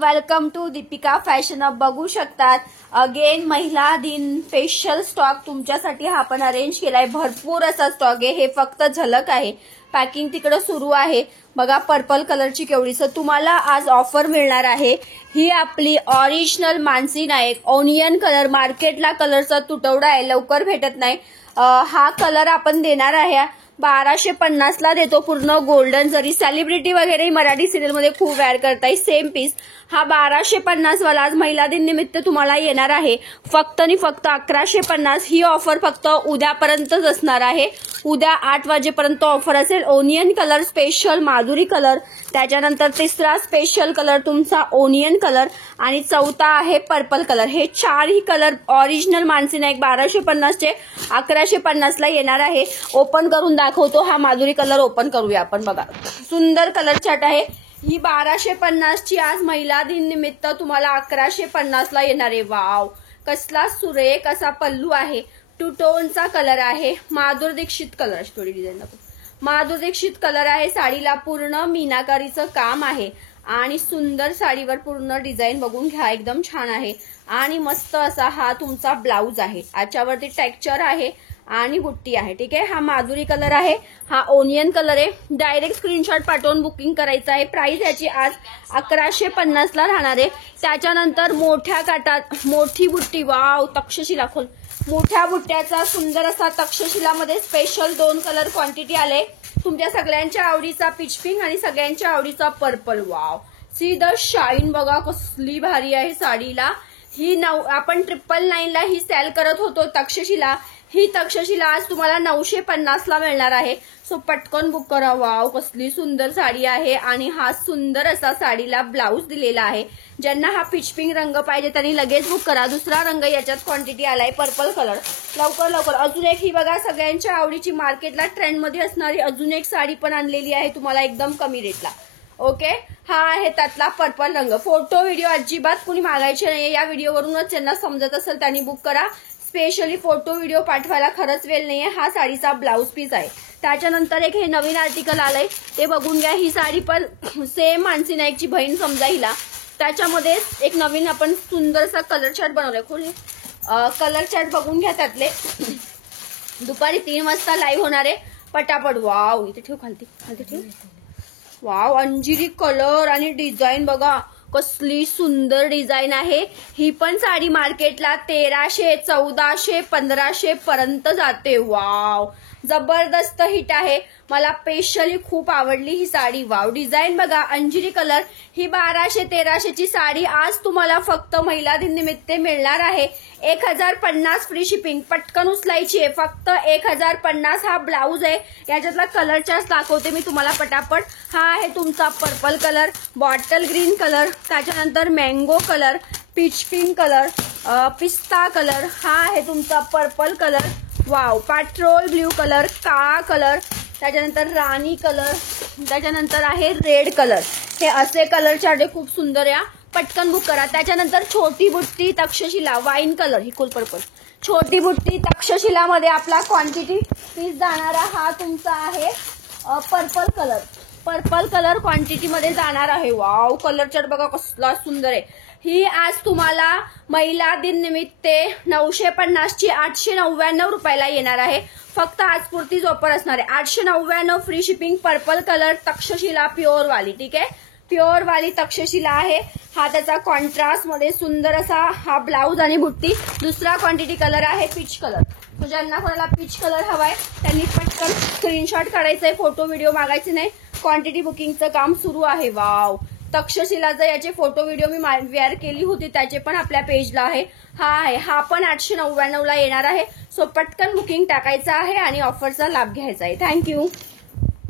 Welcome to Deepika fashion up. बघू शकतात again महिला दिन स्पेशल स्टॉक तुमच्यासाठी हा आपण अरेंज केलाय. भरपूर असा स्टॉक आहे. हे फक्त झलक आहे. पॅकिंग तिकडे सुरू आहे. बघा पर्पल कलरची केवढीच तुम्हाला आज ऑफर मिळणार आहे. ही आपली ओरिजिनल मानसी नायक ओनियन कलर. मार्केटला कलरचा तुटवडा आहे, लवकर भेटत नाही. हा कलर आपण देणार आहे 1250 ला देतो. पूर्ण गोल्डन जरी सेलिब्रिटी वगैरे मराठी सिरियल मध्ये खूप वेअर करताय. सेम पीस हा 1250 वाला आज महिला दिन निमित्त तुम्हाला येणार आहे. फक्त आणि फक्त 1150. ही ऑफर फक्त उद्यापर्यंतच असणार आहे. उद्या 8 वाजेपर्यंत ऑफर असेल. Onion colour special Madhuri colour, त्याच्यानंतर तिसरा स्पेशल कलर तुमचा ओनियन कलर आणि चौथा आहे पर्पल कलर. हे चारही कलर ओरिजिनल मानसी नायक 1250 चे 1150 ला येणार आहे. ओपन करून दाखवतो. हा माधुरी कलर ओपन करूया आपण. बघा सुंदर कलर चार्ट आहे. ही 1250 ची आज महिला दिन निमित्त तुम्हाला 1150 ला येणार आहे. वाव कसला सुरेख असा पल्लू आहे. टू टोनचा कलर आहे. Madhuri Dixit colour story design दाखव. माधुरी दीक्षित कलर आहे. साडीला पूर्ण मीनाकारीचं काम आहे आणि सुंदर साडीवर पूर्ण डिझाईन बघून घ्या. एकदम छान आहे आणि मस्त असा हा तुमचा ब्लाउज आहे. याच्यावरती टेक्स्चर आहे आणि बुट्टी आहे. ठीक आहे. हा माधुरी कलर आहे. हा ओनियन कलर आहे. डायरेक्ट स्क्रीनशॉट पाठवून बुकिंग करायचं आहे. प्राइस याची आज 1150 ला राहणार आहे. त्याच्यानंतर मोठ्या काटात मोठी बुट्टी. वाव तक्षशिला खोल. मोठ्या बुट्ट्याचा सुंदर असा तक्षशिलामध्ये स्पेशल 2 कलर क्वांटिटी आले. तुमच्या सगळ्यांच्या आवडीचा पीच पिंक आणि सगळ्यांच्या आवडीचा purple. Wow see the shine बघा कसली भारी आहे साडीला. ही आपण 999 ला ही सेल करत होतो तक्षशिला. ही तक्षशिला आज तुम्हाला 950 ला मिळणार आहे. सो पटकन बुक करा. वाव कसली सुंदर साडी आहे आणि हा सुंदर असा साडीला ब्लाउज दिलेला आहे. ज्यांना हा पिच पिंक रंग पाहिजे त्यांनी लगेच बुक करा. दुसरा रंग याच्यात क्वांटिटी आलाय पर्पल कलर. लवकर लवकर. अजून एक ही बघा सगळ्यांच्या आवडीची मार्केटला ट्रेंड मध्ये असणारी अजून एक साडी पण आणलेली आहे तुम्हाला एकदम कमी रेटला. ओके. हा आहे त्यातला पर्पल रंग. फोटो व्हिडिओ अजिबात कुणी मागायचे नाहीये. या व्हिडिओवरूनच ज्यांना समजत असेल त्यांनी बुक करा. स्पेशली फोटो व्हिडिओ पाठवायला खरंच वेळ नाहीये. हा साडीचा ब्लाउज पीस आहे. त्याच्यानंतर एक हे नवीन आर्टिकल आलंय ते बघून घ्या. ही साडी पण सेम मानसी नाईकची बहीण समजा हिला. त्याच्यामध्ये एक नवीन आपण सुंदरसा कलर चार्ट बनवलाय. खोल कलर चार्ट बघून घ्या त्यातले. दुपारी 3 वाजता लाईव्ह होणार आहे. पटापट. वाव इथे ठेव खालती खालती ठेव. वाव अंजिरी कलर आणि डिझाईन बघा कसली सुंदर डिझाईन आहे. ही पण साडी मार्केटला 1300 1400 1500 पर्यंत जाते. वाव जबरदस्त हिट आहे. मला स्पेशली खूप आवडली ही साडी. वाव डिझाईन बघा अंजिरी कलर. ही 1200 1300 ची साडी आज तुम्हाला फक्त महिला दिन निमित्त मिळणार आहे. 1050 फ्री शिपिंग. पटकन उचलायची आहे. फक्त 1050. हा ब्लाउज आहे. याच्यातला कलर चार्ट दाखवते मी तुम्हाला पटापट. हा आहे तुमचा purple colour, bottle green colour, त्याच्यानंतर mango colour, peach pink colour, पिस्ता कलर. हा आहे तुमचा purple colour. Wow petrol blue colour, काळा कलर, त्याच्यानंतर राणी कलर, त्याच्यानंतर आहे रेड कलर. हे असे कलर चार्ट खूप सुंदर या. पटकन बुक करा. त्याच्यानंतर छोटी बुट्टी तक्षशिला वाईन कलर. ही कोल पर्पल. छोटी बुट्टी तक्षशिलामध्ये आपला क्वांटिटी पीस जाणारा हा तुमचा आहे purple colour. Purple colour quantity मध्ये जाणार आहे. वाव कलर चार्ट बघा कसला सुंदर आहे. ही आज तुम्हाला महिला दिन निमित्त 950 ची 899 रुपयाला येणार आहे. फक्त आज पुरतीच ऑफर असणार आहे. 899 free shipping. Purple colour Takshashila pure वाली. ठीक आहे. प्युअर वाली तक्षशिला आहे. हा त्याचा कॉन्ट्रास्ट मध्ये सुंदर असा हा ब्लाउज आणि बुट्टी. दुसरा क्वांटिटी कलर आहे पीच कलर. तो ज्यांना कोणाला पीच कलर हवाय त्यांनी पटकन स्क्रीनशॉट काढायचंय. फोटो व्हिडिओ मागायचे नाही. क्वांटिटी बुकिंगचं काम सुरू आहे. वाव तक्षशिलाचं याचे फोटो व्हिडिओ मी वेअर केली होती त्याचे पण आपल्या पेजला आहे. हा आहे. हा पण 899 ला येणार आहे. सो पटकन बुकिंग टाकायचं आहे आणि ऑफरचा लाभ घ्यायचा आहे. थँक्यू.